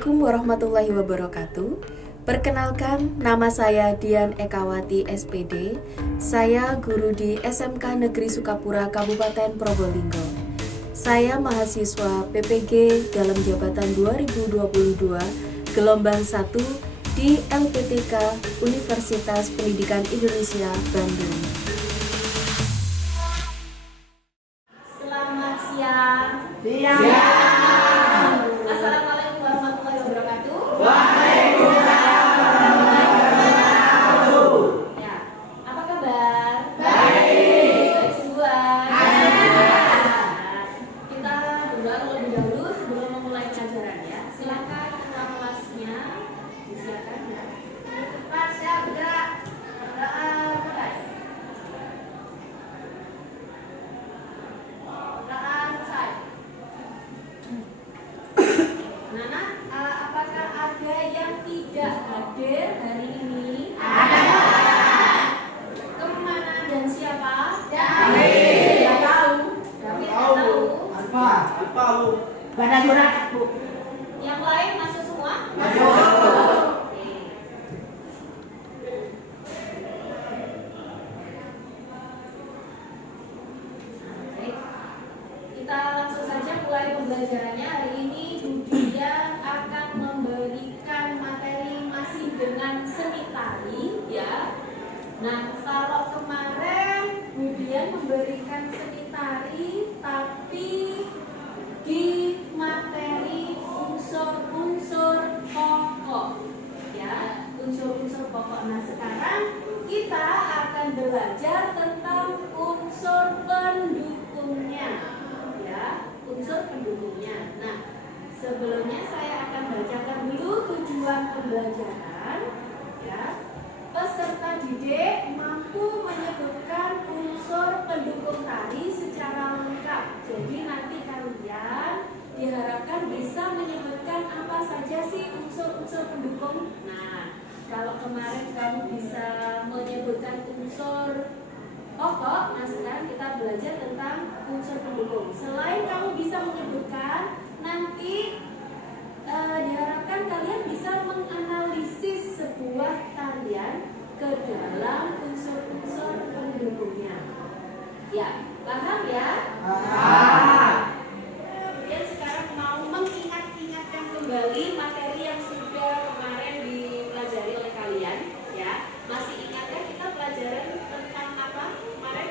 Assalamualaikum warahmatullahi wabarakatuh. Perkenalkan, nama saya Dian Ekawati SPD. Saya guru di SMK Negeri Sukapura, Kabupaten Probolinggo. Saya mahasiswa PPG dalam jabatan 2022 gelombang 1 di LPTK Universitas Pendidikan Indonesia, Bandung. Selamat siang. Assalamualaikum warahmatullahi wabarakatuh. Waalaikumsalam warahmatullahi wabarakatuh. Ya, apa kabar? Baik. Baik semua. Nah, kita berdoa terlebih dahulu sebelum memulai pelajaran ya. Silakan ketua kelasnya. Silakan. Cepat siap bergerak. Berdoa mulai. Berdoa selesai. Nana, apakah ada yang tidak hadir hari ini? Ada. Kemana dan siapa? David. Tidak tahu. David tidak tahu. Apa lu? Pada surat Bu. Yang lain masuk semua? Masuk. Oke. Baik. Kita langsung saja mulai pembelajarannya. Hari ini Bu Dian akan memberikan materi masih dengan seni tari ya. Nah, kalau kemarin Bu Dian memberikan seni tari tapi di materi unsur-unsur pokok ya, unsur-unsur pokok. Nah, sekarang kita akan belajar tentang unsur pendukungnya ya, unsur pendukungnya. Nah, sebelumnya saya akan bacakan dulu tujuan pembelajaran ya. Peserta didik mampu menyebutkan unsur pendukung tari secara lengkap. Jadi nanti kalian diharapkan bisa menyebutkan apa saja sih unsur-unsur pendukung. Nah, kalau kemarin kamu bisa menyebutkan unsur pokok, nah sekarang kita belajar tentang unsur pendukung. Selain kamu bisa menyebutkan, nanti diharapkan kalian bisa menganalisis sebuah tarian ke dalam unsur-unsur pendukungnya. Ya, paham ya? Kemudian sekarang mau mengingat-ingatkan kembali materi yang sudah kemarin dipelajari oleh kalian. Ya, masih ingatkah kita pelajaran tentang apa kemarin?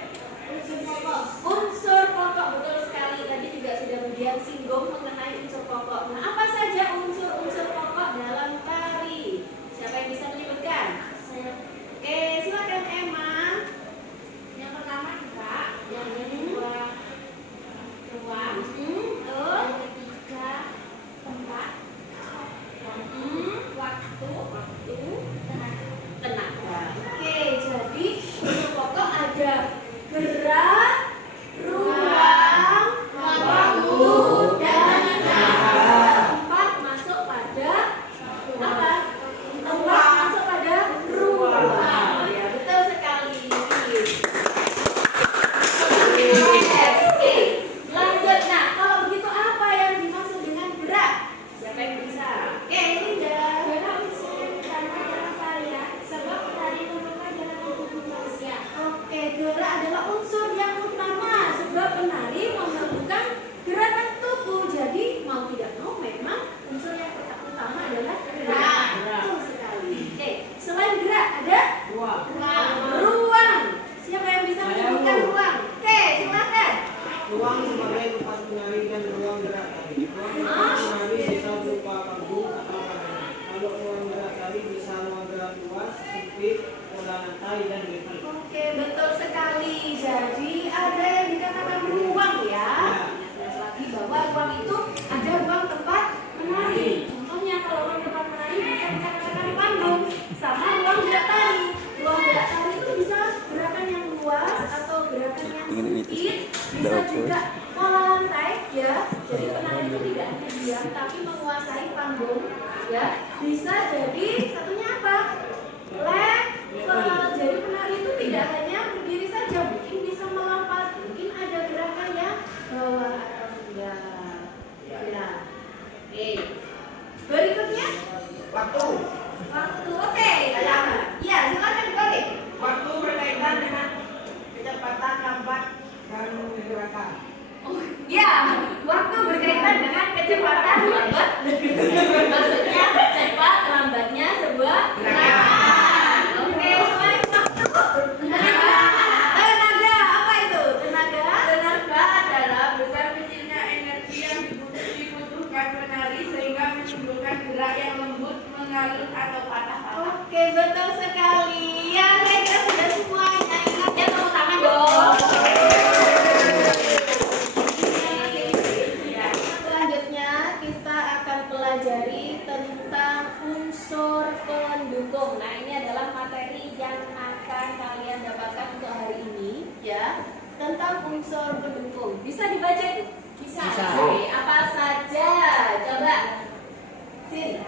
Unsur pokok. Unsur pokok, betul sekali. Tadi juga sudah kemudian singgung mengenai unsur pokok. Nah, apa saja unsur-unsur pokok dalam tari? Siapa yang bisa menyebutkan? Oke, silakan Emma. Yang pertama juga, yang kedua ruang, yang ketiga tempat, waktu, tenaga. Oke, jadi unsur pokok ada gerak, ruang, waktu, dan tenaga. Tempat masuk pada apa? Tempat masuk pada ruang. Ya, betul sekali. Oke, lanjut. Nah, kalau begitu apa yang dimaksud dengan gerak? Siapa yang bisa? Oke, Linda. Gerak adalah tarian, sebab tari merupakan jalan tubuh manusia. Oke, gerak adalah unsur yang utama sebab penari memerlukan gerakan tubuh. Jadi mau tidak mau memang unsur yang utama adalah gerak. Betul sekali. Oke, selain gerak ada ruang. Siapa yang bisa menyebutkan ruang? Oke, silakan. Ruang sebagai tempat penari dan ruang gerak tari. Ruang penari bisa berupa panggung atau arena. Kalau ruang gerak tari bisa ruang gerak luas, sempit, penggunaan tari dan bebas. Oke, betul sekali. Jadi ada yang dikatakan ruang ya. Jelas lagi bahwa ruang itu ada ruang tempat menari. Contohnya kalau ruang tempat menari bisa dikatakan panggung sama ruang gerak tari. Ruang gerak tari itu bisa gerakan yang luas atau gerakan yang sempit. Bisa juga pola lantai ya. Jadi penari itu tidak hanya diam tapi menguasai panggung ya. Bisa jadi satunya apa? Level. Jadi penari itu tidak hanya berdiri saja, mungkin bisa melompat, mungkin ada gerakan yang bawah atau rendah. Ya. Oke. Berikut gerakan. Oh, ya, waktu berkaitan dengan kecepatan lambat. Maksudnya cepat lambatnya sebuah gerakan. Oke, semuanya waktu. Tenaga, apa itu? Tenaga? Tenaga adalah besar kecilnya energi yang dibutuhkan penari sehingga menimbulkan gerak yang lembut, mengalun atau patah-patah. Oke, betul sekali. Ya, saya kira sudah semuanya. Ingat ya, tepuk tangan dong. Selanjutnya kita akan pelajari tentang unsur pendukung. Nah, ini adalah materi yang akan kalian dapatkan untuk hari ini, ya. Tentang unsur pendukung. Bisa dibaca? Bisa. Oke, apa saja? Coba. Sin.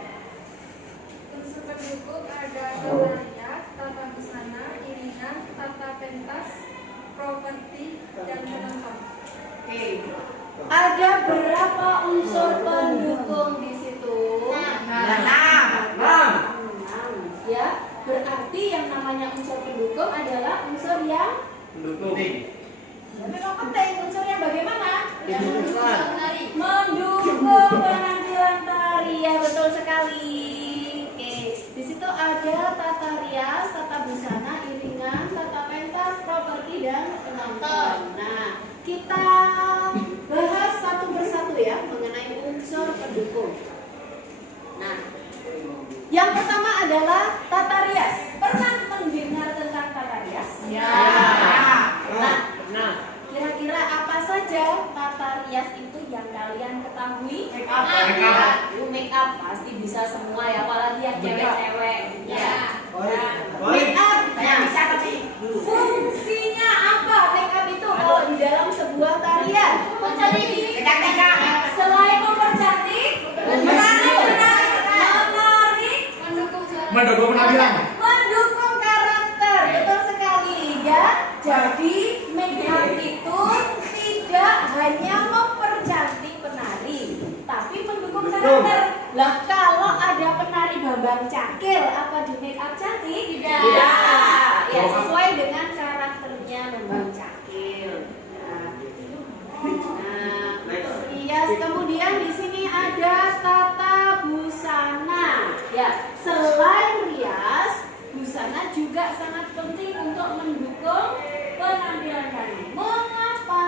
Unsur pendukung ada tata tata busana, iringan, tata pentas, properti, dan penonton. Oke. Ada berapa unsur pendukung di situ? 6. Ya, berarti yang namanya unsur pendukung adalah unsur yang Mendukung. memang penting. Unsur yang bagaimana? Yang mendukung. Mendukung penampilan tari. Ya, betul sekali. Oke, di situ ada tata rias, tata busana, iringan, tata pentas, properti, dan penonton. Nah, kita bahas satu persatu ya mengenai unsur pendukung. Nah, yang pertama adalah tata rias. Pernah mendengar tentang tata rias? Ya. Nah, kira-kira apa saja tata rias itu yang kalian ketahui? Make up. Make up pasti bisa semua ya, apalagi yang cewek-cewek. Ya. Boleh. Make up. Saya Nah, bisa tapi fungsinya apa make up itu kalau di dalam sebuah tarian? Selain mempercantik, menarik, Mendukung penampilan. mendukung karakter. Betul sekali ya. Jadi make up itu tidak hanya mempercantik penari, tapi mendukung karakter. Lah kalau ada penari Bambang Cakil, apa di make up cantik? Tidak. Ya, sesuai dengan karakternya Bambang Cakil. Nah, rias. Kemudian di sini ada tata busana. Ya, selain rias, busana juga sangat penting untuk mendukung penampilan tari. Mengapa?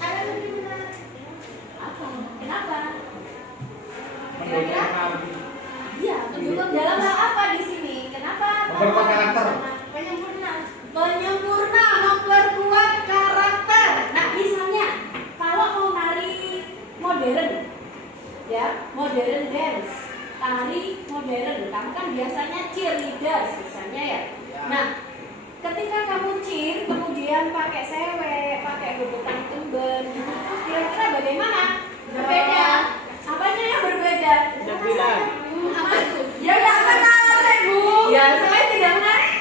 Ada lebih benar? Apa? Kenapa? Kira-kira? Iya, mendukung dalam hal apa di sini? Kenapa? Memperkuat karakter. Penyempurna. Penyempurna, memperkuat karakter. Nah, misalnya kalau mau nari modern, ya, modern dance, tari modern, kamu kan biasanya cheerleaders misalnya ya. Nah, ketika kamu cheer, kemudian pakai sewek, pakai gobekan kemben, kira-kira bagaimana? Berbeda. Apanya yang berbeda? Penampilan. Apa itu? Ya nggak menarik, Bu. Ya, saya tidak menarik.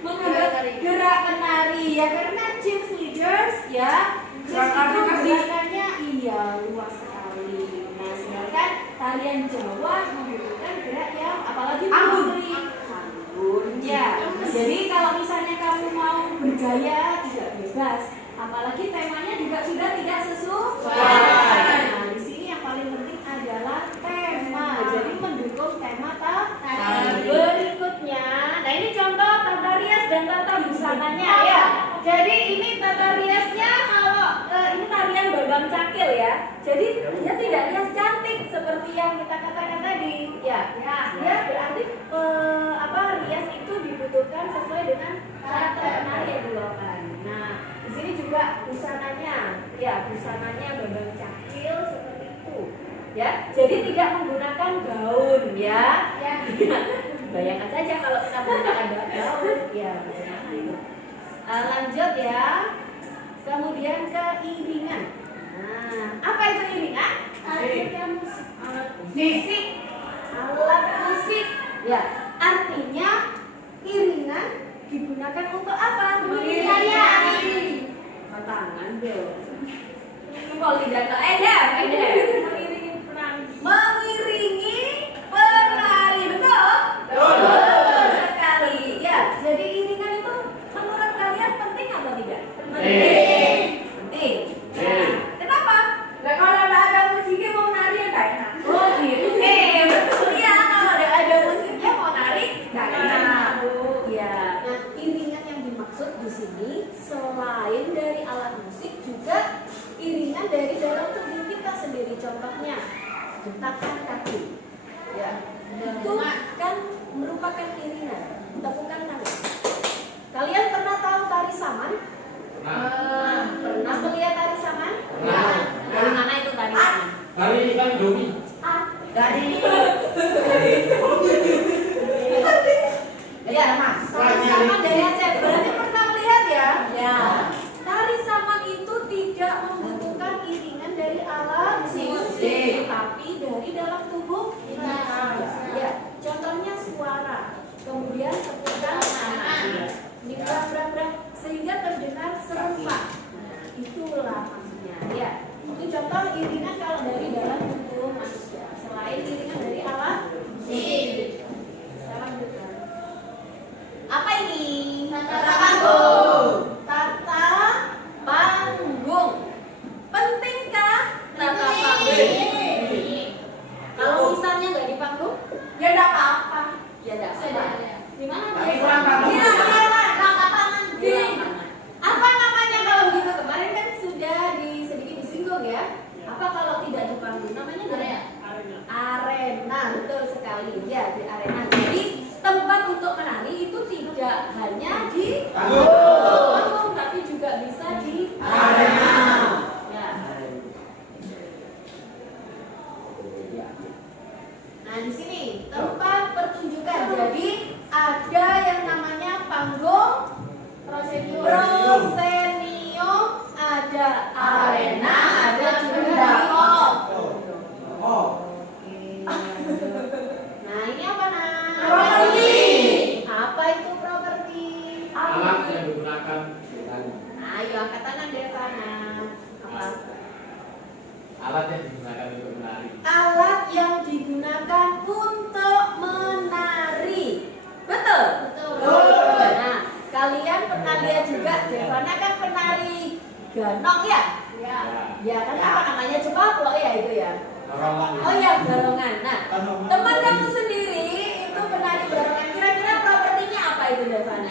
Menggambar gerak penari ya, karena cheerleaders ya. Gerakannya iya luas sekali. Nah, sedangkan tarian Jawa membutuhkan gerak yang apalagi putri anggun ya. Jadi kalau misalnya kamu mau bergaya tidak bebas, apalagi temanya juga sudah tidak sesuai. Nah, di sini yang paling penting adalah tema. Jadi mendukung tema tari. Berikutnya, nah ini contoh tata rias dan tata busananya ya. Jadi ini tata riasnya kalau ini tarian Bambang Cakil ya. Jadi dia tidak rias cantik seperti yang kita katakan tadi. Ya, dia berarti rias itu dibutuhkan sesuai dengan karakter penari yang dibawakan. Nah, di sini juga busananya, ya busananya Bambang Cakil seperti itu. Ya, jadi tidak menggunakan gaun ya. Bayangkan saja kalau kita menggunakan gaun, ya bagaimana itu. Lanjut ya. Kemudian ke iringan. Nah, apa itu iringan? Alat musik. Alat musik. Ya, artinya iringan digunakan untuk apa? Mengiringi. Tangan dong. Polidato. Mengiringi penari, betul? Betul sekali. Ya, jadi iringan itu menurut kalian penting atau tidak? dari dalam tubuh kita sendiri. Contohnya gentakan kaki, ya, itu kan merupakan iringan. Tepukan tangan. Kalian pernah tahu tari saman? Pernah melihat tari saman? Dari mana itu tari saman? Dari kan Domi. Dari ya, tari saman dari Aceh. Berarti pernah melihat ya? Ya. Tari saman itu tidak membutuhkan iringan dari alat musik, tapi dari dalam tubuh kita. Ya, contohnya suara, kemudian tepukan tangan, brak sehingga terdengar serempak. Itulah maksudnya. Ya, itu contoh iringan kalau dari dalam tubuh manusia. Selain iringan dari alat musik. Saya lanjutkan. Apa ini? Tata panggung. Tata panggung. Pentingkah tata panggung? Kalau misalnya nggak di panggung, ya nggak apa-apa. Ya nggak apa-apa. Di mana? Di lapangan. Apa namanya kalau begitu? Kemarin kan sudah sedikit disinggung ya. Apa kalau tidak di panggung? Namanya arena. Betul sekali. Ya, di arena. Jadi tempat untuk menari itu tidak hanya di panggung, tapi juga bisa di arena. Ya. Nah, di sini tempat pertunjukan. Jadi ada yang namanya panggung, proscenium, ada arena, ada juga Nah, ini apa properti. Apa itu properti? Alat yang digunakan. Nah, ayo angkat tangan Devana. Apa? Alat yang digunakan untuk menari. Alat yang digunakan untuk menari. Betul? Betul. Nah, kalian pernah lihat juga Devana kan penari ganong ya? Ya kan apa namanya? Cepaplok ya itu ya? Barongan. Oh ya, barongan. Nah, teman kamu sendiri itu penari barongan. Kira-kira propertinya apa itu Devana?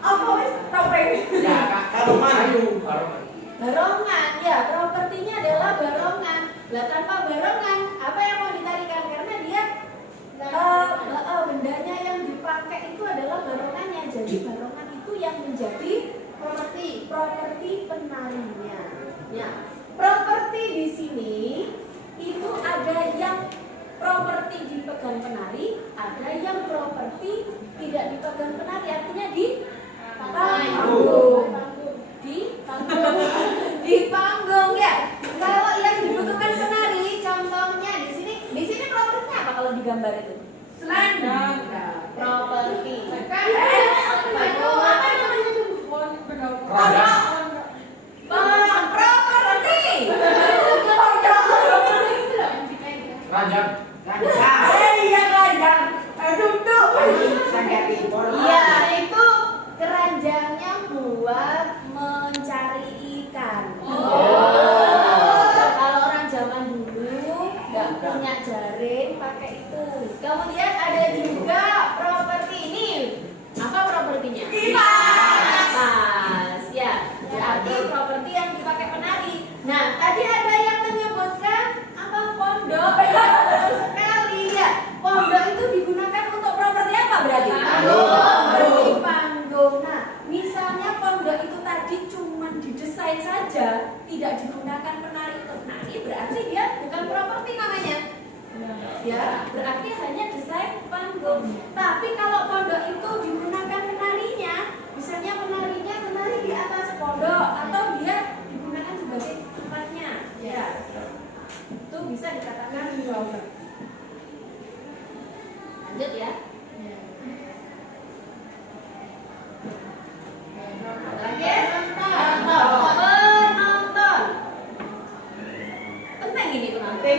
Apa wis topeng? Ya, kayu. Barongan, ya propertinya adalah barongan. Lah tanpa barongan, apa yang mau ditarikan? Karena dia bendanya yang dipakai itu adalah barongannya. Jadi barongan itu yang menjadi properti penarinya. Ya, properti di sini itu ada yang properti dipegang penari, ada yang properti tidak dipegang penari, artinya di panggung. Di panggung ya. Kalau yang dibutuhkan penari, contohnya di sini propertinya apa kalau digambar itu? Selendang. Properti. Apa namanya itu? Properti. Ranjang. Iya ranjang. Duduk. Iya itu keranjangnya buat mencari ikan. Kalau orang zaman dulu nggak punya jaring pakai itu. Kemudian ada juga properti ini. Apa propertinya? Kipas. Ya, berarti properti yang dipakai penari. Nah, tadi ada yang menyebutkan apa pondok. Betul sekali ya. Pondok itu digunakan untuk properti apa berarti? Panggung. Panggung. Nah, misalnya pondok itu tadi cuma didesain saja, tidak digunakan penari untuk menari, berarti dia bukan properti namanya. Ya, berarti hanya desain panggung. Tapi kalau pondok itu digunakan penarinya, misalnya penarinya menari di atas pondok atau dia digunakan sebagai tempatnya, ya, itu bisa dikatakan pondok. Lanjut ya. Penonton. Penting ini penonton.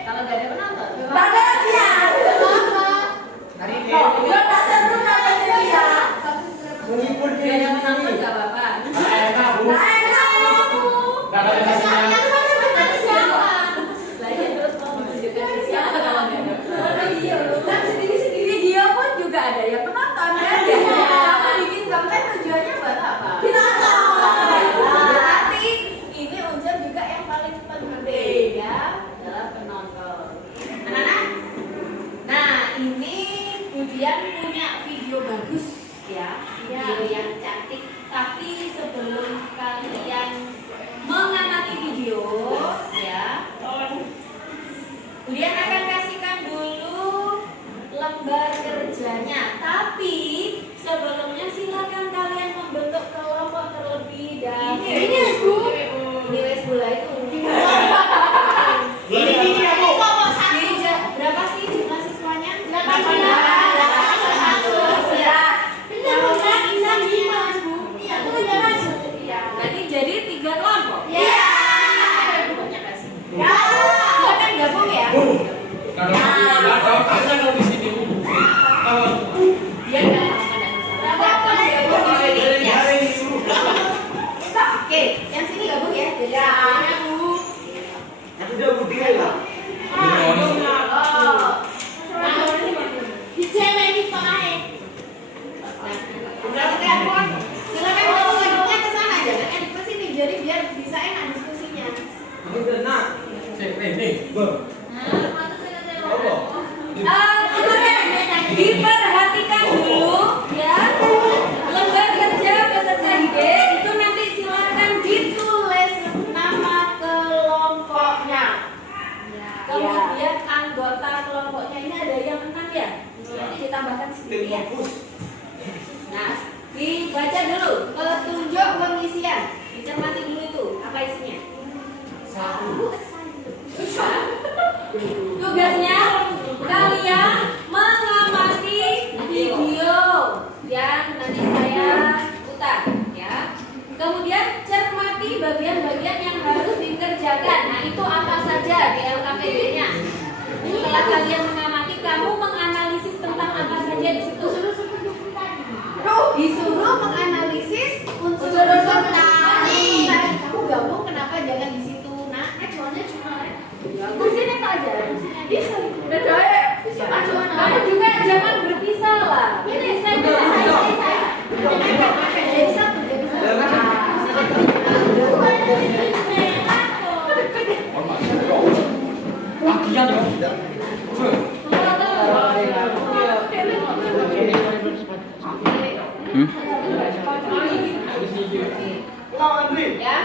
Kalau nggak ada penonton, menghibur diri. Baca dulu petunjuk pengisian. Dicermati dulu itu apa isinya. Tugasnya kalian mengamati video yang nanti saya putar ya. Kemudian cermati bagian-bagian yang harus dikerjakan. Nah, itu apa saja di LKPD-nya. Setelah kalian mengamati, kamu menganalisis tentang apa saja di situ. Disuruh menganalisis unsur-unsur tadi. Kamu gabung kenapa jangan di situ? Nah, soalnya cuma kursinya tak aja. Bisa. Beda ya. Kamu juga jangan berpisah lah. Ini saya. Jadi satu, jadi satu. Ya.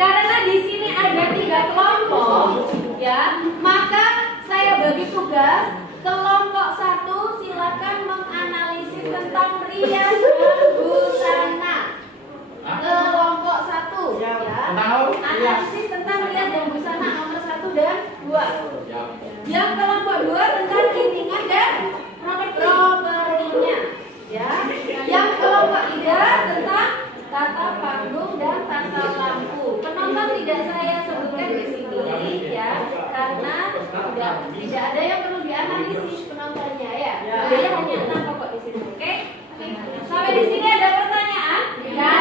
Karena di sini ada 3 kelompok, ya, maka saya bagi tugas. Kelompok 1 silakan menganalisis tentang rias dan busana. Kelompok 1, ya, analisis tentang rias dan busana nomor 1 dan 2. Yang kelompok 2 tentang iringan dan propertinya, ya. Yang kelompok 3 tentang tata panggung dan tata lampu. Penonton tidak saya sebutkan di sini ya, karena tidak ada yang perlu dianalisis penontonnya ya. Dia hanya nampak kok di sini. Oke? Sampai di sini ada pertanyaan? Ya.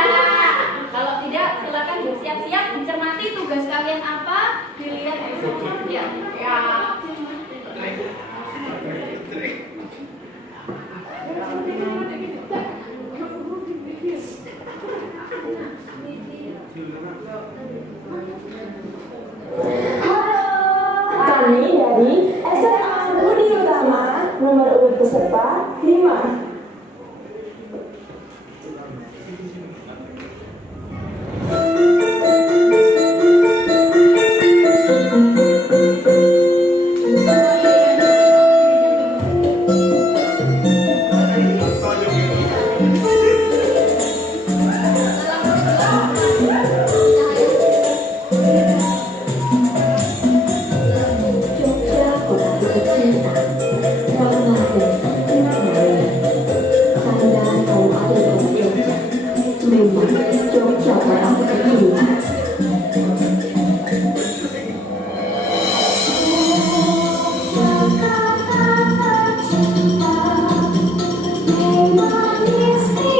Kalau tidak silakan bersiap-siap mencermati tugas kalian apa, dilihat di sini ya. Ya. Kami dari SMA Budi Utama, nomor urut peserta 5. Jogja kota tercinta, ramah dan santun budaya. Tanda Kabupaten Jogja, memang Jogja kota tercinta. Jakarta tercinta, memang istimewa.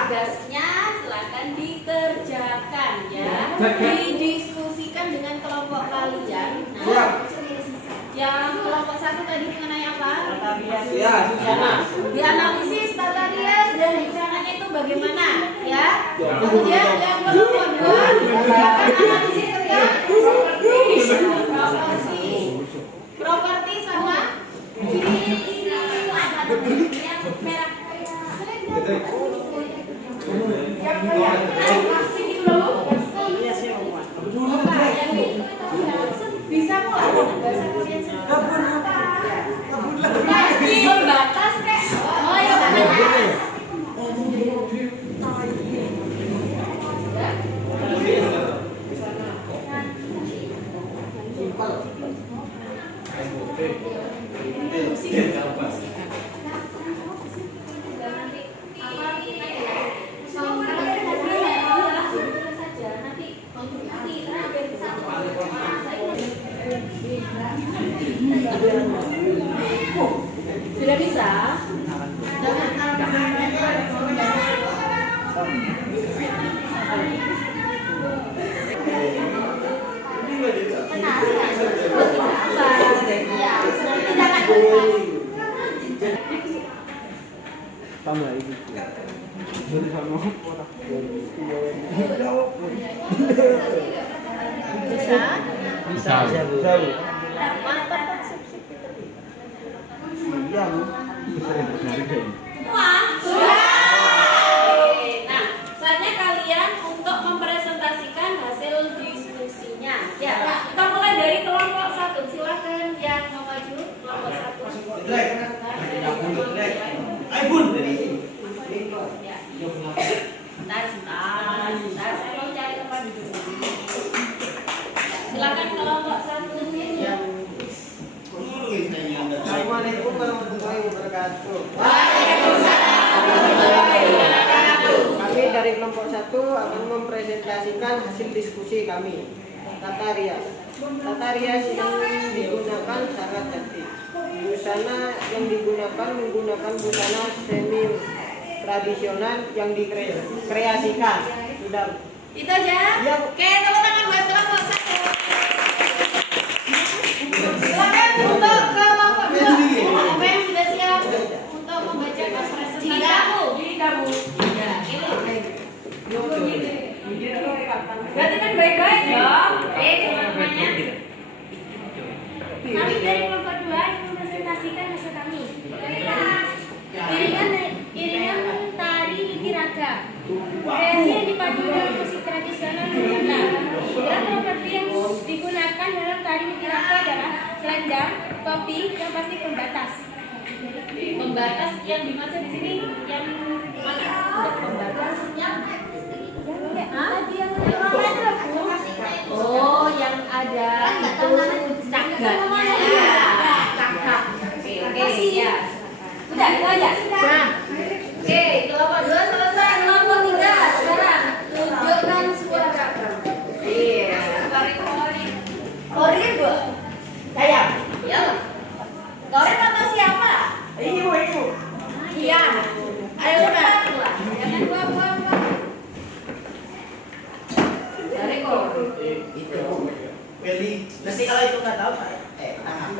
Tugasnya silakan dikerjakan ya. Didiskusikan dengan kelompok kalian. Nah, yang kelompok 1 tadi mengenai apa? Dianalisis tata rias dan rencananya itu bagaimana ya. Kemudian yang kelompok 2 analisis tentang properti sama ini apa namanya yang merah bisa mulai bahasa Korea pembatas kek. Oh ya pembatas. Sudah bisa? Tambah ini. Bisa? Bisa. Nah, saatnya kalian untuk mempresentasikan hasil diskusinya. Ya, kita mulai dari kelompok 1. Silakan yang mau maju kelompok 1. Sebentar, saya mau cari tempat duduk. Silakan kelompok 1. Assalamualaikum warahmatullahi wabarakatuh. Kami dari kelompok 1 akan mempresentasikan hasil diskusi kami. Tata rias. Tata rias yang digunakan sangat cantik. Busana yang digunakan menggunakan busana semi tradisional yang dikreasikan. Sudah. Itu aja? Ya. Oke, tepuk tangan buat kelompok 1. Silakan untuk kelompok 2. Apa yang sudah siap untuk membacakan presentasi? Tidak, Bu. Ya, ini. Berarti kan baik-baik dong. Teman-temannya. Kami dari kelompok 2 ingin mempresentasikan hasil kami. Iringan tari Wikiraga. Kreasi yang dipadu dengan musik tradisional Nusantara. Gerak properti yang digunakan dalam tari Wikiraga adalah selendang, topi, yang pasti pembatas. Pembatas yang dimaksud di sini yang mana? Untuk pembatasnya? Oh, yang ada itu cagaknya. Cagak. Oke, ya. Udah, itu aja. Nah. Oke, kelompok 2 selesai. Kelompok 3 sekarang tunjukkan suara. Iya. Korin, Bu. Saya. Iya. Korin atau siapa? Ibu. Iya. Ayo cepat. Jangan buang-buang. Dari kok. Itu. Beli. Nanti kalau itu nggak tahu, HP.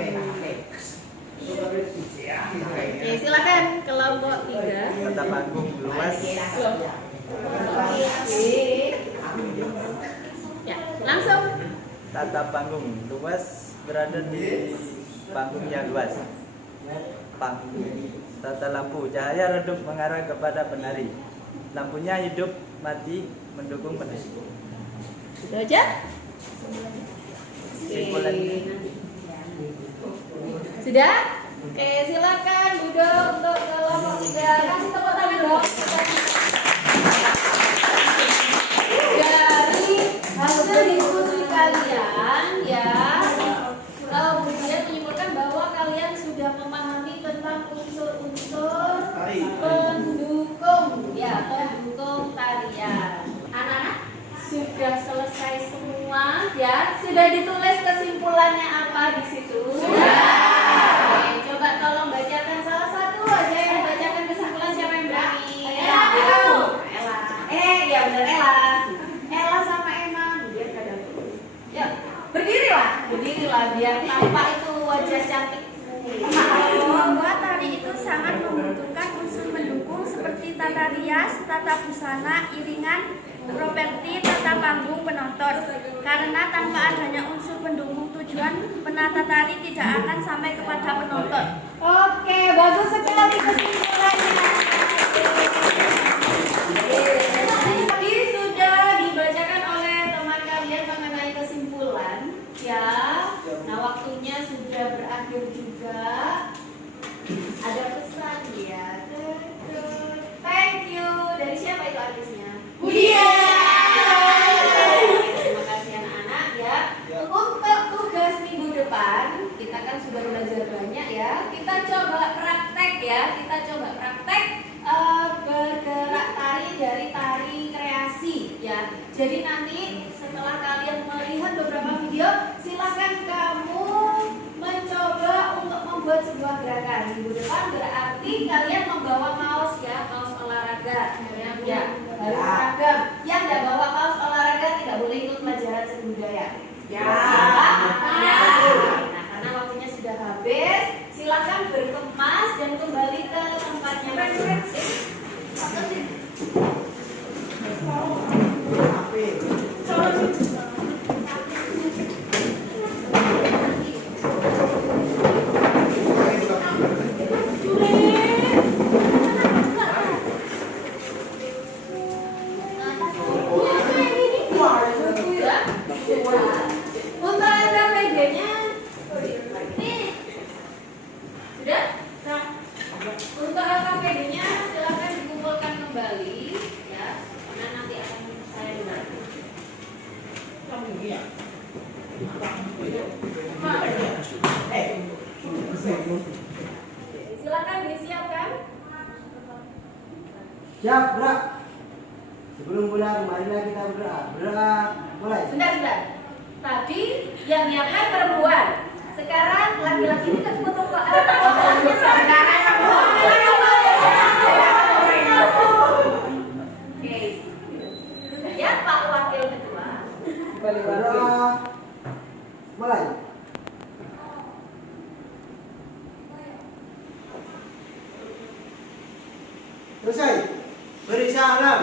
Oke, silakan kelompok 3. Tata panggung luas. Ya, langsung. Tata panggung luas berada di panggung yang luas. Panggung. Tata lampu cahaya redup mengarah kepada penari. Lampunya hidup mati mendukung penari. Sudah aja? Simpulan. Sudah? Oke, silakan duduk untuk kelompok 3. Kasih tepuk tangan dong. Dari hasil diskusi kalian ya, kemudian menyimpulkan bahwa kalian sudah memahami tentang unsur-unsur pendukung tarian. Anak-anak sudah selesai semua ya? Sudah ditulis kesimpulannya apa di situ? Sudah. Oke, coba tolong bacakan salah satu aja yang membacakan kesimpulan. Siapa yang berani? biar tampak itu wajah cantik. Bahwa tari itu sangat membutuhkan unsur pendukung seperti tata rias, tata busana, iringan, properti, tata panggung, penonton. Karena tanpa adanya unsur pendukung tujuan penata tari tidak akan sampai kepada penonton. Oke, bagus sekali kesimpulannya. Tadi sudah dibacakan oleh teman kalian mengenai kesimpulan, ya. Nah, waktunya sudah berakhir juga. Ada pesan ya. Thank you. Dari siapa itu artisnya? Budia. Terima kasih anak-anak ya. Untuk tugas minggu depan, kita kan sudah belajar banyak ya. Kita coba praktek ya. Kita coba praktek bergerak tari dari tari kreasi ya. Jadi nanti setelah kalian melihat beberapa video, silakan kamu mencoba untuk membuat sebuah gerakan. Minggu depan berarti kalian membawa kaos ya, kaos olahraga ya, harus seragam. Yang tidak bawa kaos olahraga tidak boleh ikut pelajaran seni budaya. Ya. Nah, karena waktunya sudah habis, silakan berkemas dan kembali ke tempatnya masing-masing. Untuk angka meganya, sudah? Nah, untuk angka meganya silakan dikumpulkan kembali, ya, karena nanti akan saya dengar. Silakan disiapkan. Siap, gerak. Sebelum mulai, marilah kita bergerak. Bergerak, mulai. Sebentar. Tadi yang nyiapkan perempuan. Sekarang laki-laki ini kan foto Oke. Ya, Pak Wakil Ketua. Bergerak, mulai. Selesai. Beri salam.